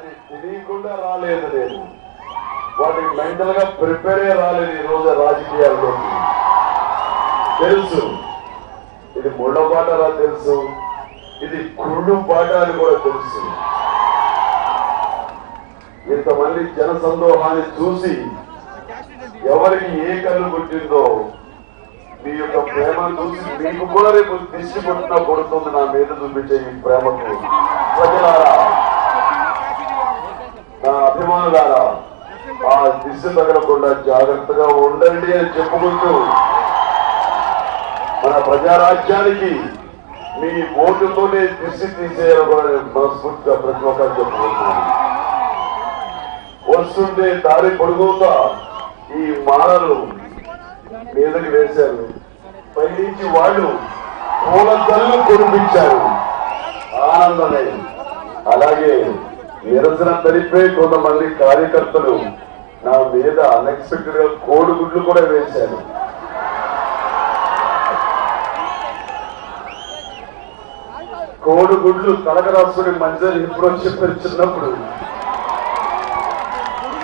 అది తెలియకుండా రాలేదు నేను. వాటికి మెంటల్గా ప్రిపేర్ రాలేదు ఈ రోజు రాజకీయాల్లో. తెలుసు. ఇది ముళ్ళబాటలా తెలుసు. ఇది కుళ్ళు బాట అని కూడా తెలుసు. ఇంతమంది జన సందోహాన్ని చూసి ఎవరికి ఏ కళ్ళు పుట్టిందో మీ యొక్క ప్రేమ చూసి మీకు కూడా రేపు దిష్టి కొట్టినా కొడుతుంది నా మీద చూపించే ఈ ప్రేమకు. ప్రజలారా నా అభిమానులారా ఆ దిశ తగలకుండా జాగ్రత్తగా ఉండండి అని చెప్పుకుంటూ మన ప్రజారాజ్యానికి మీ ఓటుతోనే దిశ తీసేయాలని కూడా నేను మనస్ఫూర్తిగా ప్రతి ఒక్కరు చెప్పుకుంటున్నాను. వస్తుంటే దారి పొడుగుతా ఈ మాలలు మీదకి వేశారు. పైనుంచి వాళ్ళు పూల తల్లు కురిపించారు ఆనందమే. అలాగే నిరసన తెలిపే కొంతమంది కార్యకర్తలు నా మీద అన్ఎక్స్పెక్టెడ్గా కోడిగుడ్లు కూడా వేశారు. కోడిగుడ్లు కనక రాసుకుని మంచిదని ఇప్పుడు చెప్పారు చిన్నప్పుడు.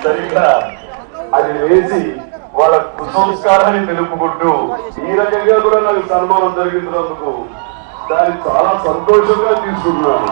సరిగ్గా అది వేసి వాళ్ళ కుసంస్కారాన్ని నిలుపుకుంటూ ఈ రకంగా కూడా నాకు సన్మానం జరిగినందుకు దాన్ని చాలా సంతోషంగా తీసుకున్నాను